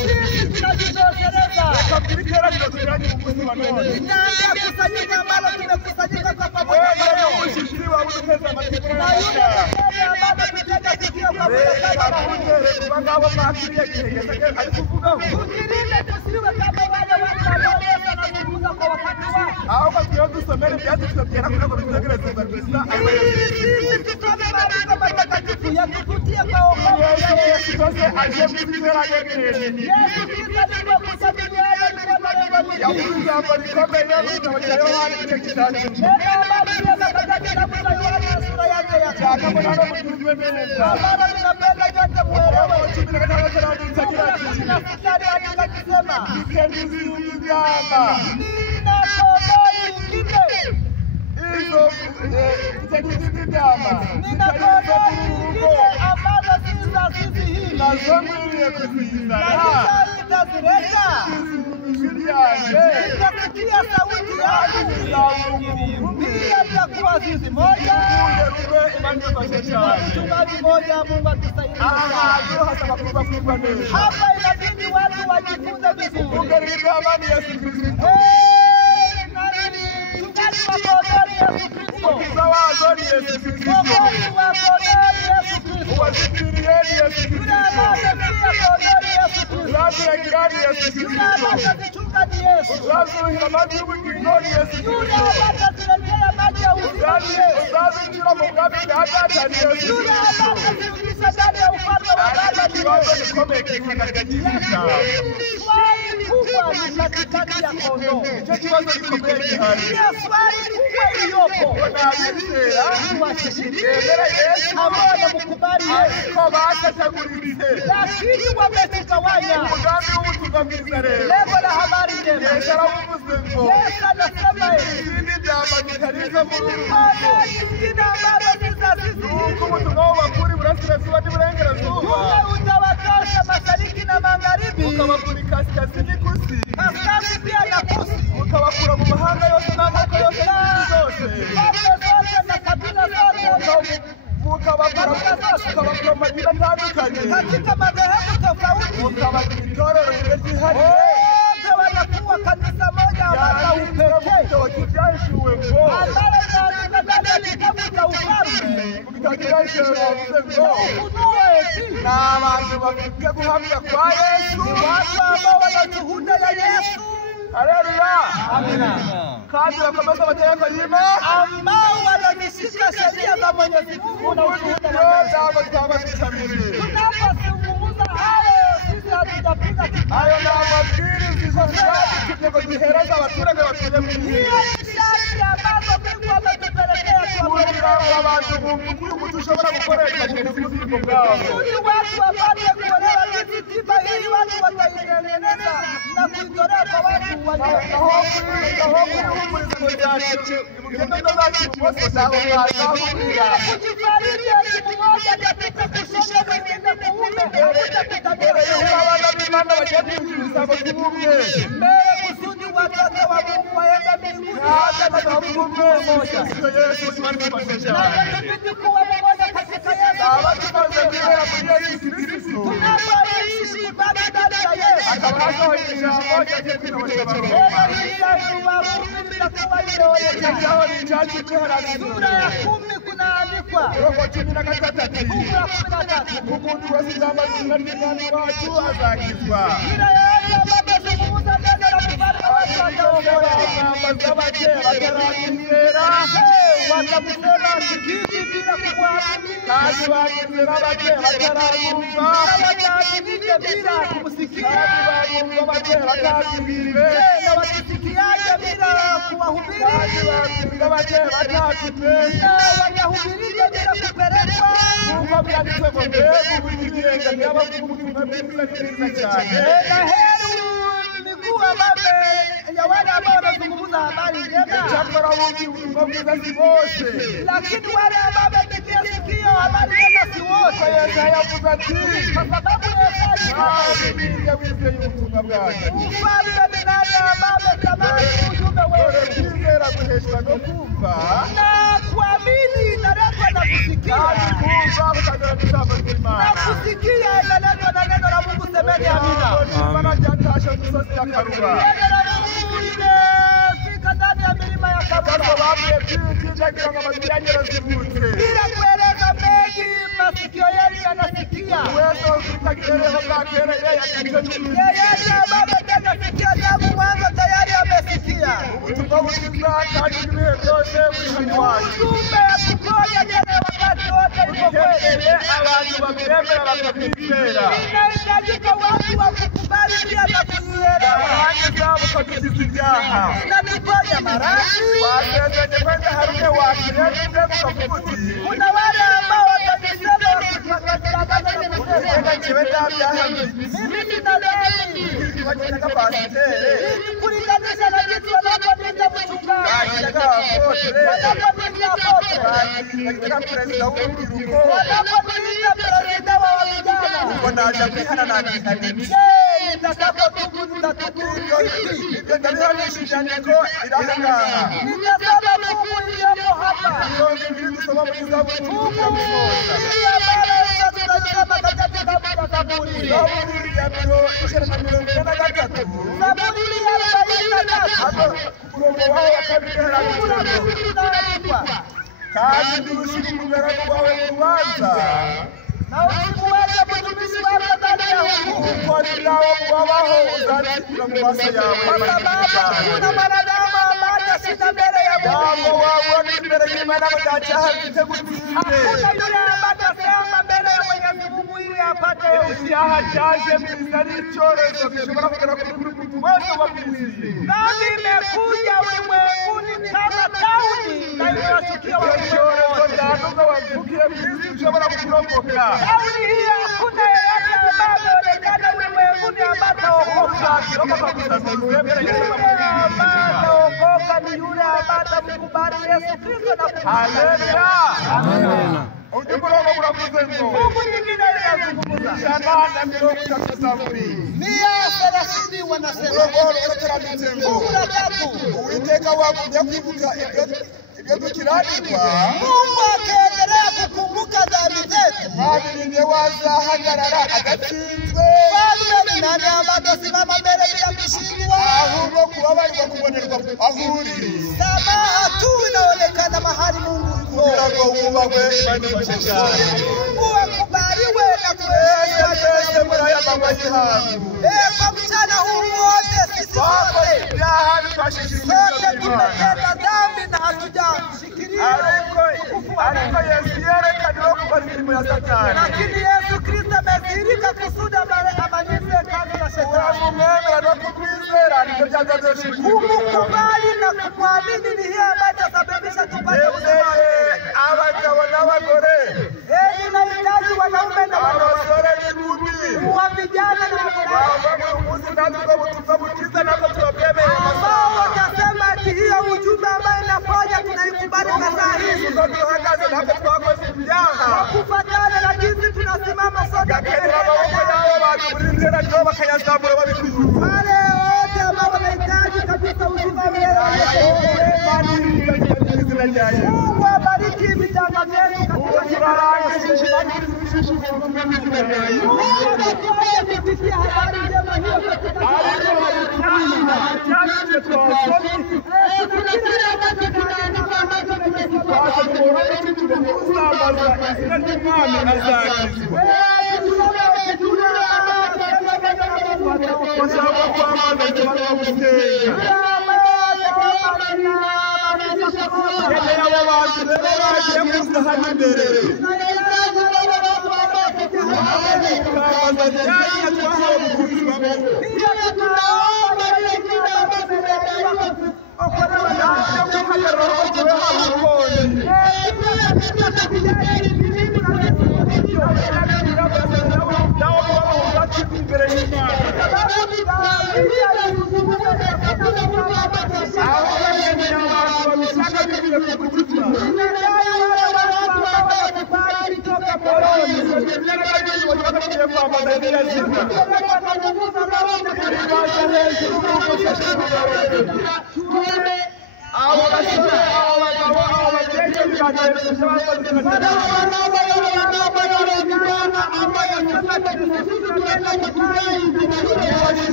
tunajitosheleza. Kabiri iteraniro tugeranye umunsi wa none. Inaanza kusanyika ambalo tumekusanyika kwa pamoja. Wewe umushyitsi wawe uteze amateka Na yule mmoja ambaye tutaka kusikia kwa pamoja. Bagabo mwakiriye gihe ari kuvugaho. Tukirinde tusiwe kama wale watu ambao Yesu anazungumza kwa wakati wake. Aho bagiye dusomera ibyanditswe byera kugira ngo bitegereze Kristo. Sisi tusome maandiko matakatifu yakuvutie kwa wokovu. Yesu Kristo aje mu iteranye. Yesu Kristo yavuze ijambo rikomeye n'ibitabo cya Yohana igice cy'itatu hapa inabidi watu wajifunze vizuri. Lakini wamekawanya lengo la habari njema. Yesu anasema hivi utawatosha mashariki na magharibi, kaskazini pia na kusini, ukawakura mu mahanga yose n'amoko yose na kabila zote, ukabakura majina atandukanye katika madhehebu tofauti, ukabagira itorero ryihariye wote wanakuwa kanisa moja la upekee kibyahishuwe ngo ambalo linaandikwa ndani ya kitabu cha Ufalme ni abantu bafite guhamya kwa Yesu, watu ambao wana shuhuda ya Yesu. Haleluya, Amina. Kandi wakomeza mategeko y'Imana ambao wanazishika sheria za Mwenyezi Mungu na ushuhuda wa Yesu. Tunapozungumza hayo sisi hatujapiga hayo na mabwiriza z'ikigego gihereza abaturage batuye mu hiyo ni sharti ambazo Mungu ametupelekea kugira ngo abantu bumve dushobora gukoresha mu buzima bwabo. Ili watu wapate kuelewa hizi tiba hii, watu wataitengeneza na kuitolea kwa watu kusudi watoto wa Mungu waende mbinguni moja. Inabidi kuwa mmoja katika Yesu. Tunapoishi kubaki ndani ya Yesu. Sura ya 10 kunaandikwa umuntu wese uzamazina ry'Imana wacu azakizwa. Watamusema sikiti bila kumwamini, kazi wagendera bake batarayumva, wataamini bila kumsikia, barumva bake batabwiriwe, na watasikiaje bila kuwahubiri, barumva bake batabwiriwe, watahubirije bila kupelekwa. Mungu byanditse ngo mbegu bigenga by'abavuga bwiza cyane. Na heri miguu ambayo ya wale ambao wanazungumza habari njema, chakora wungi ubuvuga si bose, lakini wale ambao wamepigia sikio habari njema si wote. Yavuze ati Kwa sababu Yesu Biblia wizeye ubutumwa bwacu. Mfalme ni nani ambaye ametamani ujumbe wewe? Kwizera guheshwa no kumva Na kuamini inaletwa na kusikia. kumva kutagera ijambo ry'Imana. Na kusikia inaletwa na neno la Mungu. Semeni amina. Imana ryatashe umusozi ya Karuba. Neno la Mungu limefika ndani ya milima ya Karuba. Bamwe byinshi kugira ngo amazira zivutse. Bila kueleza mengi, masikio yetu yanasikia. Wewe usitakireho bwakere yakicyo. Yeye ambaye anasikia tangu mwanzo tayari amesikia. Ubutumwa bwiza kandi ibihe byose buri wacu. Ujumbe kuponya tena wakati wote uko kweli. Abantu babyemera bakabyizera. Inahitajika watu wa kukubali pia na kuelewa. Hanyuma kizibyaha inatufanya marasi. wasezeranye kwenda harume wakirende mukavuguti Kuna wale ambao watajisema wakitangazana na kusema njewe ndabyaha mimi sina dhambi. bagiraga pasiteri Ili kulinganisha na jinsi wanavyopita mchungaji, wanapopita apotre, bagiraga perezida w'urubyiruko wanapopita perezida wa vijana. ubwo naje kwihana nakihanini Je, nitakapotubu nitatubu vipi? ibyo ndabihanishije inyandiko irahangaha Nitasoma fungu iliyopo hapa. mirongo ibiri dusoma muri zaburi turamusoza Hii ambayo tunasoma katika kitabu cha Zaburi. zaburi ya ijana na mirongo ine na gatatu Zaburi ya 43. hano ku murongo waho wa kabiri Kuna haravuga vitu vinaandikwa. kandi ndushira umugaragu wawe mu rubanza Na usimuweke mtumishi wako ndani ya hukumu, kuko nawe wabaho uzatsinda mu maso yawe kwa sababu hakuna mwanadamu ambaye ashinda mbele ya yabo Mungu. wabona imbere y'Imana budacyaha bite gutsinde Hakuna yule ambaye atasema mbele ya Mwenyezi Mungu ili apate icyaha cyaje mu isi ari icyorezo gishobora kugera kuri buri muntu wese uba ku isi dhambi imekuja ulimwenguni kama tauni na imewashukia icyorezo wote. cyanduza wavukiye ku isi ushobora kurokoka Tauni hii hakuna yeyote ambaye ameonekana ulimwenguni ambaye ataokoka. kirokoka gusa tuzemereye Yule ambaye ataokoka ni yule ambaye atamkubali Yesu Kristo na haleluya undi murongo uravuze ngo Mungu nyingine inazungumza. ijana na mirongo itatu zaburi 130 wanasema. umurongo waho uraturanditse ngo Fungu la 3. uwiteka wagumye kwibuka ibyo dukiranirwa Mungu akaendelea kukumbuka dhambi zetu. kandi ni nde wazahagarara adatsinzwe Falme ni nani ambaye atasimama mbele bila kushindwa? ahubwo kubabarirwa kubonerwa aho uri Samaha tu inaonekana mahali Mungu kugira yuko. ngo wubahwe kandi ubashishane Mungu akubaliwe na twese kuheshimiwa. muri aya manywa y'ihangu Kwa mchana huu wote sisi twakoze sote ibyaha bifashishije sote imico y'Imana tumetenda dhambi na hatujashikilia ariko Yesu yerekaniwe gukora imirimo ya Satani lakini Yesu Kristo amedhihirika kusudi amalize kazi za shetani. kumwemera no kumwizera nibyo byazazoshikiwe Kumkubali na kumwamini ni hiyo ambayo itasababisha tupate uzima wa milele. abagabo n'abagore Ninahitaji wanaume na wanawake, abasore n'inkumi wa vijana na wavulana bava mu munsi natwe ubwo butumwa bukiza nabwo tubabwemeye ambao watasema ati hiyo ujumbe ambayo inafanya tunaikubali kwa saa hizi ubwo duhagaze ntabwo twakoze ibyaha kufatana na jinsi tunasimama sote gakenera amaboko y'abo bantu buri iteraniro bakayazamura babikuza wale wote ambao wanahitaji kabisa uzima wa milele. Mungu abariki vitanga vyetu katika jina la Yesu. Mungu atusaidie kufikia habari njema hiyo katika jina la Yesu.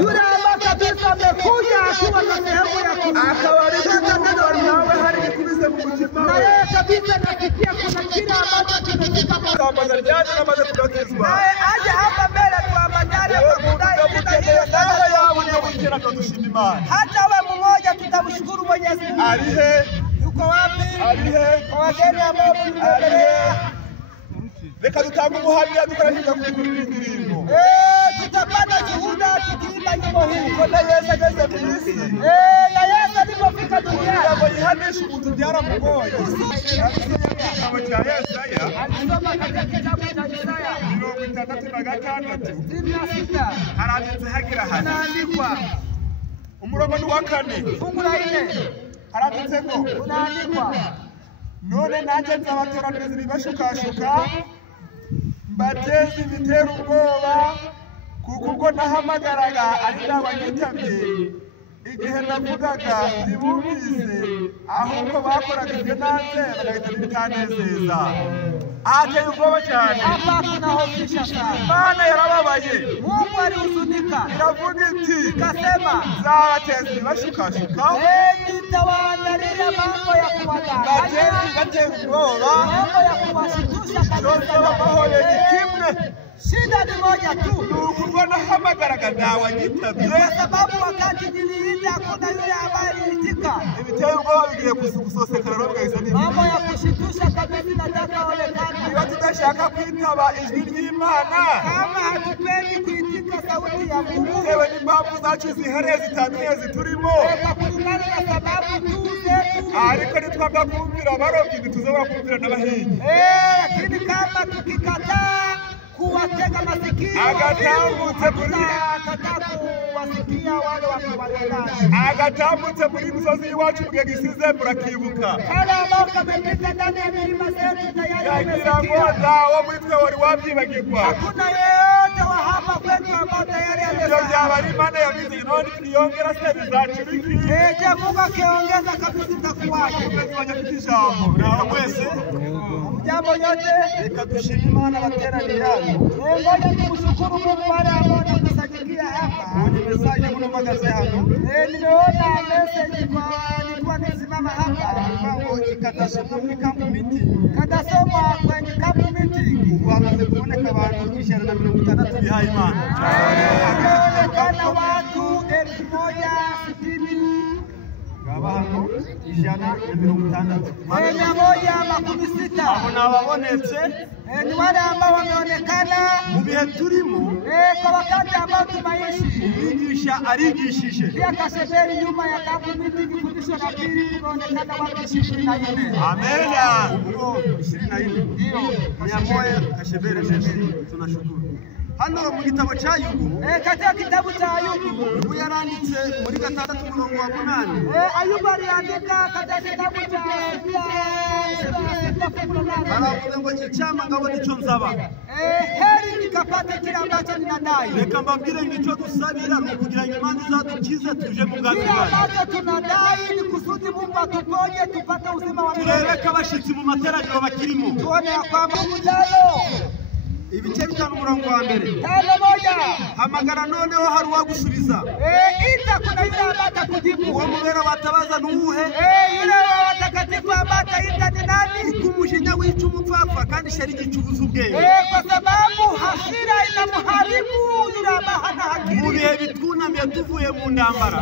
Yule ambaye kabisa amekuja akiwa na sehemu ya na yeye kabisa nasikia kuna kile ambacho itangaza ryaje namaze kubatizwa naye aje hapa mbele tuambatane kwa kudai jina hilo nawe yabonye bukera akadushima Imana hata we mmoja tutamshukuru Mwenyezi Mungu arihe yuko wapi arihe wageni ambao mmetembelea reka dutanga umuhamya dukoresheje kugurira indirimbo tutapata shuhuda tukiimba nyimbo hii ko na Yesu ageze ku isi na Yesu alipofika duniani ngo yihanishe umuntu byaramugoye igitabo cya Yesaya alisoma katika kitabu cha Isaya 66 66 haranditse hagira hati unaandikwa umurongo ni wa 4 fungu la 4 haranditse ngo unaandikwa none nanjye nzabateraniriza ibibashukashuka mbateze ibitera ubwoba kuko ubwo nahamagaraga ari n'abanyitabye igihe navugaga ntibumvise ahubwo bakoraga ibyo nanze bagahita bitanezeza ateye ubwoba cyane hapa kunahofisha sana Imana yarababaye Mungu alihuzunika iravuga iti ikasema nzabateza ibibashukashuka nitawaandalia mambo ya kuwadanganya batera ubwoba mambo ya kuwashtusha cyose babahoye kimwe shida ni moja tu ubwo nahamagaraga ntawanyitabye kwa sababu wakati niliita hakuna yule ambaye aliitika ibiteye ubwoba bigiye gusosekera rero bigahise mambo ya kushitusha kabisa nataka onekana niba tudashaka kwitaba ijwi ry'Imana kama hatupendi kuitika sauti ya Mungu bitewe n'impamvu zacu zihereye zitandukanye ziturimo kwa kulingana na sababu tu zetu ariko nitwabwa kumvira abarobyi ntituzobora kumvira n'abahinzi lakini kama tukikataa kuwatega masikio agatambutse wale wakuwadanganya agatambutse muri misozi y'iwacu mu gihe gisize murakibuka wale ambao kamepita ndani ya milima zetu tayari yagira ngo wamesikia dawo muri twe wari wabyibagirwa hakuna yeyote wa hapa kwetu ambao tayari ibyo amesema byaba ari Imana yabize none twiyongera se bizacu biki je Mungu akiongeza kabisa itakuwaje twajya ijambo nawe mwese jambo yote reka dushime Imana bateraniye hano ngoja tumshukuru Mungu wale ambao wanakusajikia hapa ni message muno magaze hano nimeona message kwa nilikuwa nisimama hapa ngo ikadasomwa muri kampu miti kadasoma kwenye kampu miti wamaze kuboneka abantu 160 bihaye Imana ameonekana watu 1060 ngaba hano 160 160 abo nababonetse ni wale ambao wameonekana mu bihe turimo kwa wakati ambao tunaishi umwigisha arigishije pia Kasheberi nyuma ya kampu miti kifundisho la pili kunaonekana watu 24 amena ubwo 24 ndio Nyamoya Kasheberi Jeshi tunashukuru hano mu gitabo cya Ayubu katika kitabu cha Ayubu ubu yaranditse muri 6:8 Ayubu aliandika katika kitabu cha baravuga ngo icyama ngabo nicyo nzaba heri nikapate kile ambacho ninadai reka mbabwire ngo icyo dusabira ni ukugira ngo Imana izadukize tuje mu bwami kile bwayo ambacho tunadai ni kusudi Mungu atuponye tupate uzima wa milele turebe ko abashitsi mu materaniro bakirimo tuone ya kwamba mjalo ibice bitanu umurongo wa mbere 5:1 hamagara noneho hari uwagusubiza ita kuna yule ambaye atakujibu uwo mubera batabaza nuwuhe yule wa watakatifu ambaye ataita ni nani kumujinya wica umupfapfa kandi shari gicubuza ubwenge kwa sababu hasira inamharibu yule ambaye hana akili mu bihe bitwunamiye tuvuye mu ndambara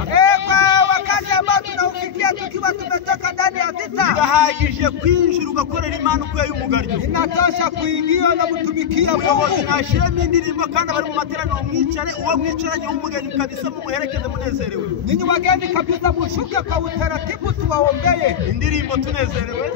kwa wakati ambao tunaufikia tukiwa tumetoka ndani ya vita birahagije kwinjira ugakorera Imana uko y'umugaryo inatosha kuingia na kutumikia umuyobozi nashiremo indirimbo kandi abari mu materaniro mwicare uwo mwicaranye w'umugeni kabisa mumuherekeze munezerewe ninyi wageni kabisa mushuke kwa utaratibu tuwaombeye indirimbo tunezerewe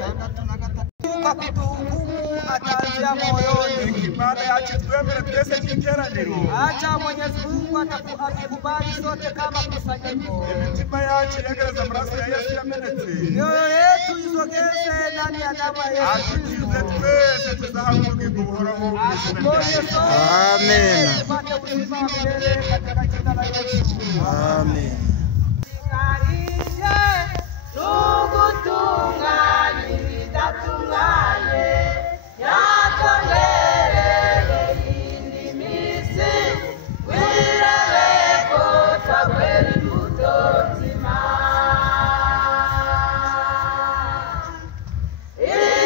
kwa kutuhukumu ataanzia moyoni Imana yacu twemere twese cy'iteraniro acha Mwenyezi Mungu atakubali sote kama kusanyiko imitima yacu yegereza amaraso ya Yesu yamenetse mioyo yetu izogeze ndani ya damu ya Yesu atukize twese tuzahabwa ubugingo buhoraho amen tupate uzima wa milele katika jina la Yesu amen.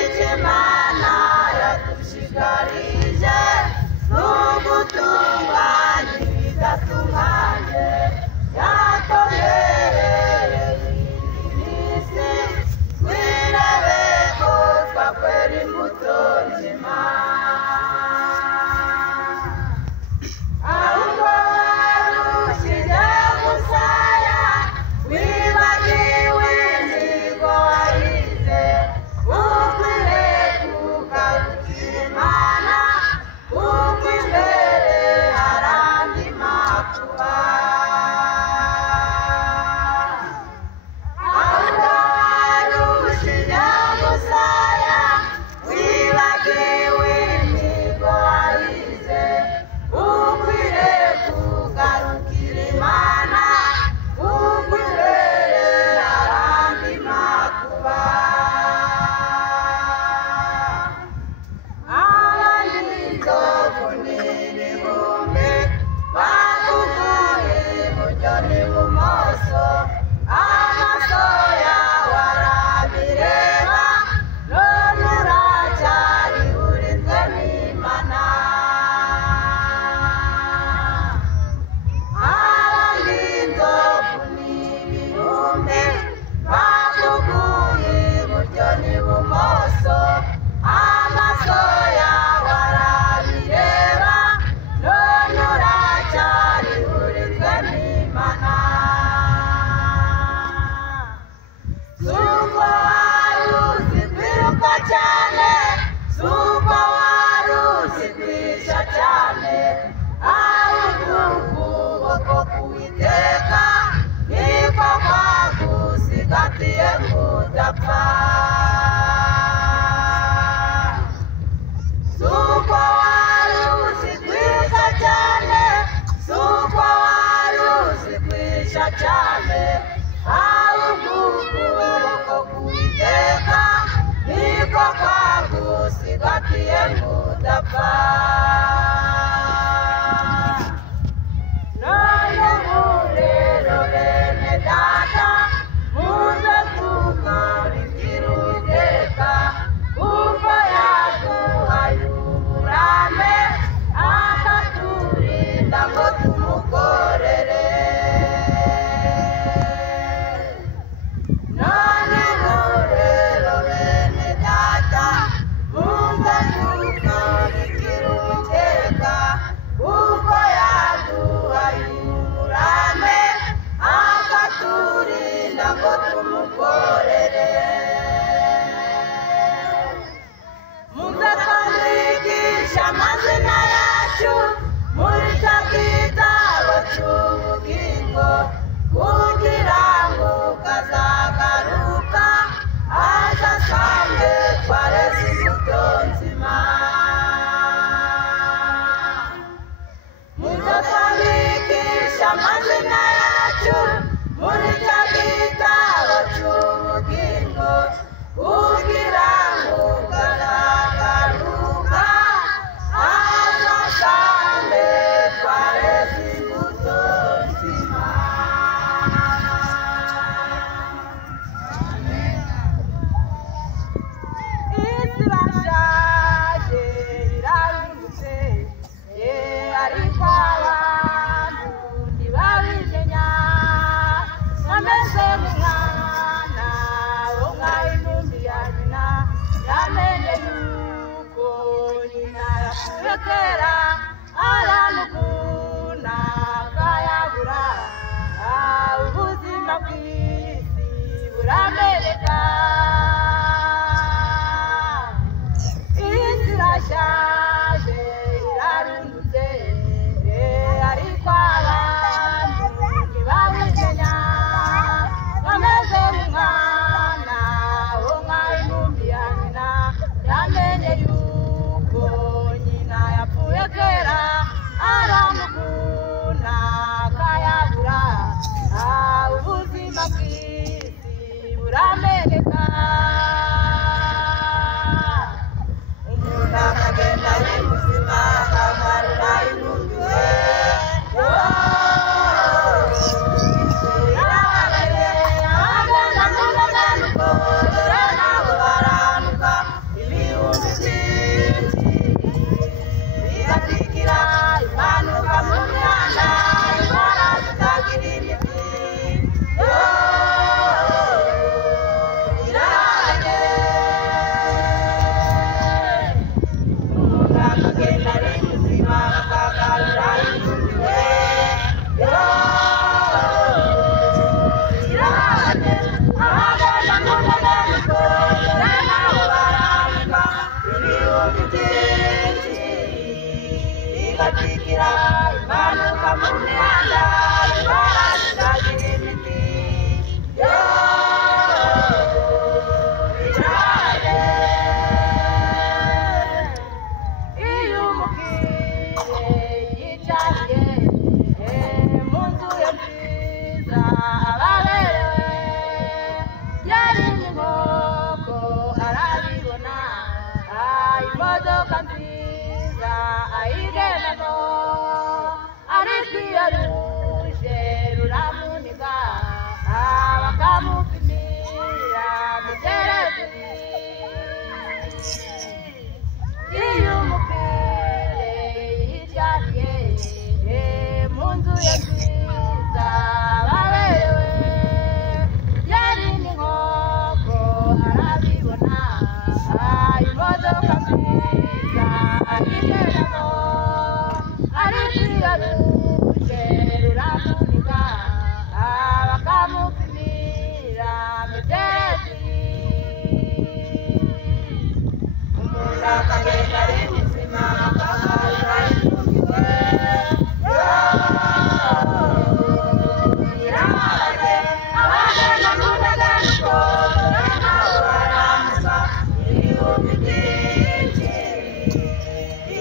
Ichimana ya kushikari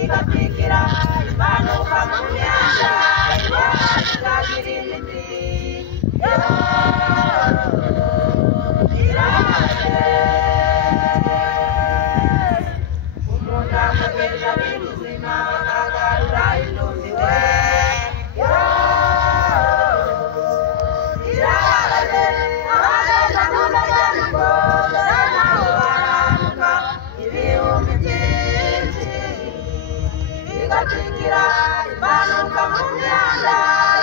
Ibatikira, Ibanuka Munyanja. irakingira imanuka mu myanda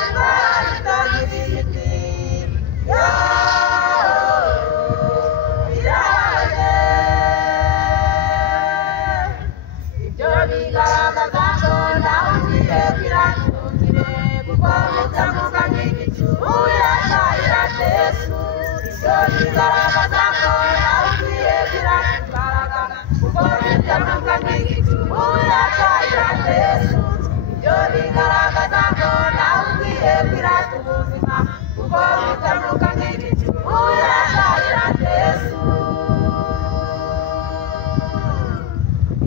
indwara zitagira imiti irababaje ibyo bigaragaza ko nawe ukwiye kwiratungire kuko mutamuka nk'igicu uwiratayirate Yesu ibyo bigaragaza ko nawe ukwiye kwirata kuko mutamuka nk'igicu uwiratayirate Yesu ibyo bigaragaza ko nawe ukwiye kwirata ubuzima kuko mutamuka nk'igicu uwiratayirate Yesu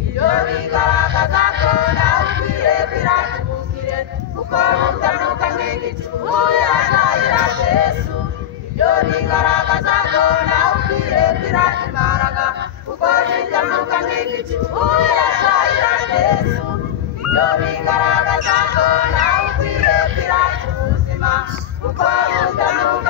ibyo bigaragaza ko nawe ukwiye kwirata ubukire kuko mutamuka nk'igicu uwiratayirate Yesu ibyo bigaragaza ko nawe ukwiye kwirata imbaraga kuko mutamuka nk'igicu uwiratayirate Yesu ibyo bigaragaza ko nawe ukwiye kwirata ubuzima kuko mutamuka